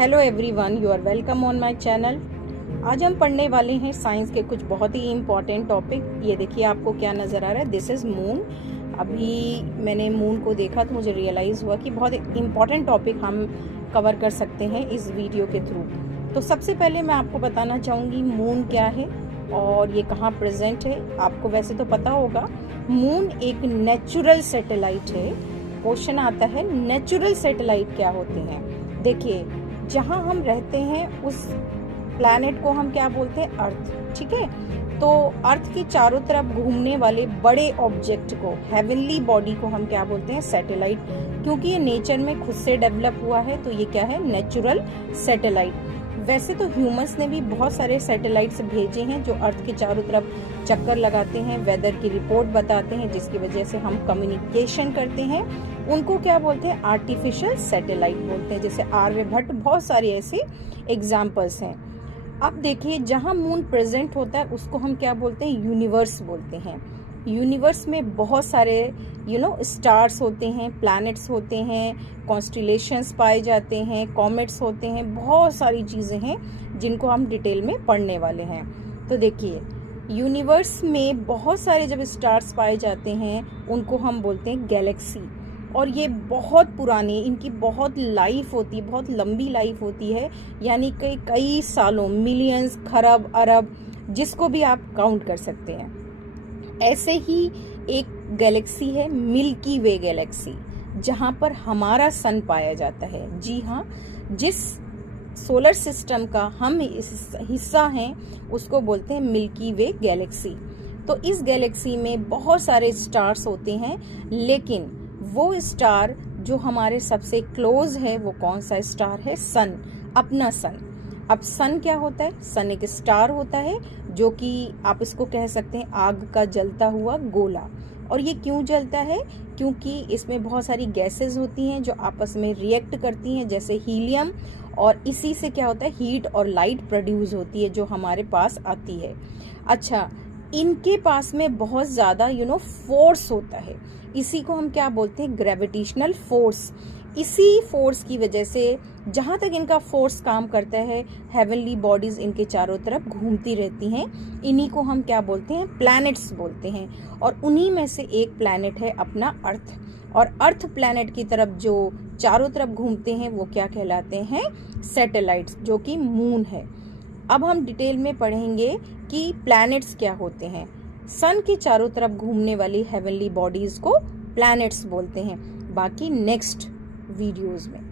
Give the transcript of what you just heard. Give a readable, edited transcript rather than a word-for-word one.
Hello everyone, you are welcome on my channel. आज हम पढ़ने वाले हैं साइंस के कुछ बहुत ही इम्पॉर्टेंट टॉपिक। ये देखिए आपको क्या नज़र आ रहा है, दिस इज़ मून। अभी मैंने मून को देखा तो मुझे रियलाइज़ हुआ कि बहुत इम्पॉर्टेंट टॉपिक हम कवर कर सकते हैं इस वीडियो के थ्रू। तो सबसे पहले मैं आपको बताना चाहूँगी मून क्या है और ये कहाँ प्रेजेंट है। आपको वैसे तो पता होगा, मून एक नेचुरल सैटेलाइट है। क्वेश्चन आता है नेचुरल सैटेलाइट क्या होते हैं। देखिए, जहाँ हम रहते हैं उस प्लैनेट को हम क्या बोलते हैं, अर्थ। ठीक है, तो अर्थ के चारों तरफ घूमने वाले बड़े ऑब्जेक्ट को, हेवनली बॉडी को हम क्या बोलते हैं, सैटेलाइट। क्योंकि ये नेचर में खुद से डेवलप हुआ है तो ये क्या है, नेचुरल सैटेलाइट। वैसे तो ह्यूमंस ने भी बहुत सारे सैटेलाइट्स भेजे हैं जो अर्थ के चारों तरफ चक्कर लगाते हैं, वेदर की रिपोर्ट बताते हैं, जिसकी वजह से हम कम्युनिकेशन करते हैं। उनको क्या बोलते हैं, आर्टिफिशियल सैटेलाइट बोलते हैं। जैसे आर्यभट्ट, बहुत सारे ऐसे एग्जाम्पल्स हैं। अब देखिए, जहाँ मून प्रेजेंट होता है उसको हम क्या बोलते हैं, यूनिवर्स बोलते हैं। यूनिवर्स में बहुत सारे स्टार्स होते हैं, प्लैनेट्स होते हैं, कॉन्स्टिलेशंस पाए जाते हैं, कॉमेट्स होते हैं, बहुत सारी चीज़ें हैं जिनको हम डिटेल में पढ़ने वाले हैं। तो देखिए, यूनिवर्स में बहुत सारे जब स्टार्स पाए जाते हैं उनको हम बोलते हैं गैलेक्सी। और ये बहुत पुरानी, इनकी बहुत लाइफ होती है, बहुत लंबी लाइफ होती है, यानी कई सालों, मिलियंस, खरब, अरब, जिसको भी आप काउंट कर सकते हैं। ऐसे ही एक गैलेक्सी है मिल्की वे गैलेक्सी, जहाँ पर हमारा सन पाया जाता है। जी हाँ, जिस सोलर सिस्टम का हम हिस्सा हैं उसको बोलते हैं मिल्की वे गैलेक्सी। तो इस गैलेक्सी में बहुत सारे स्टार्स होते हैं, लेकिन वो स्टार जो हमारे सबसे क्लोज है वो कौन सा स्टार है, सन, अपना सन। अब सन क्या होता है, सन एक स्टार होता है जो कि आप इसको कह सकते हैं आग का जलता हुआ गोला। और ये क्यों जलता है, क्योंकि इसमें बहुत सारी गैसेस होती हैं जो आपस में रिएक्ट करती हैं, जैसे हीलियम, और इसी से क्या होता है, हीट और लाइट प्रोड्यूस होती है जो हमारे पास आती है। अच्छा, इनके पास में बहुत ज़्यादा फोर्स होता है, इसी को हम क्या बोलते हैं, ग्रेविटेशनल फोर्स। इसी फोर्स की वजह से जहाँ तक इनका फोर्स काम करता है, हेवनली बॉडीज इनके चारों तरफ घूमती रहती हैं। इन्हीं को हम क्या बोलते हैं, प्लैनेट्स बोलते हैं। और उन्हीं में से एक प्लैनेट है अपना अर्थ। और अर्थ प्लैनेट की तरफ जो चारों तरफ घूमते हैं वो क्या कहलाते हैं, सैटेलाइट्स, जो कि मून है। अब हम डिटेल में पढ़ेंगे कि प्लैनेट्स क्या होते हैं। सन के चारों तरफ घूमने वाली हेवनली बॉडीज को प्लैनेट्स बोलते हैं। बाकी नेक्स्ट वीडियोस में।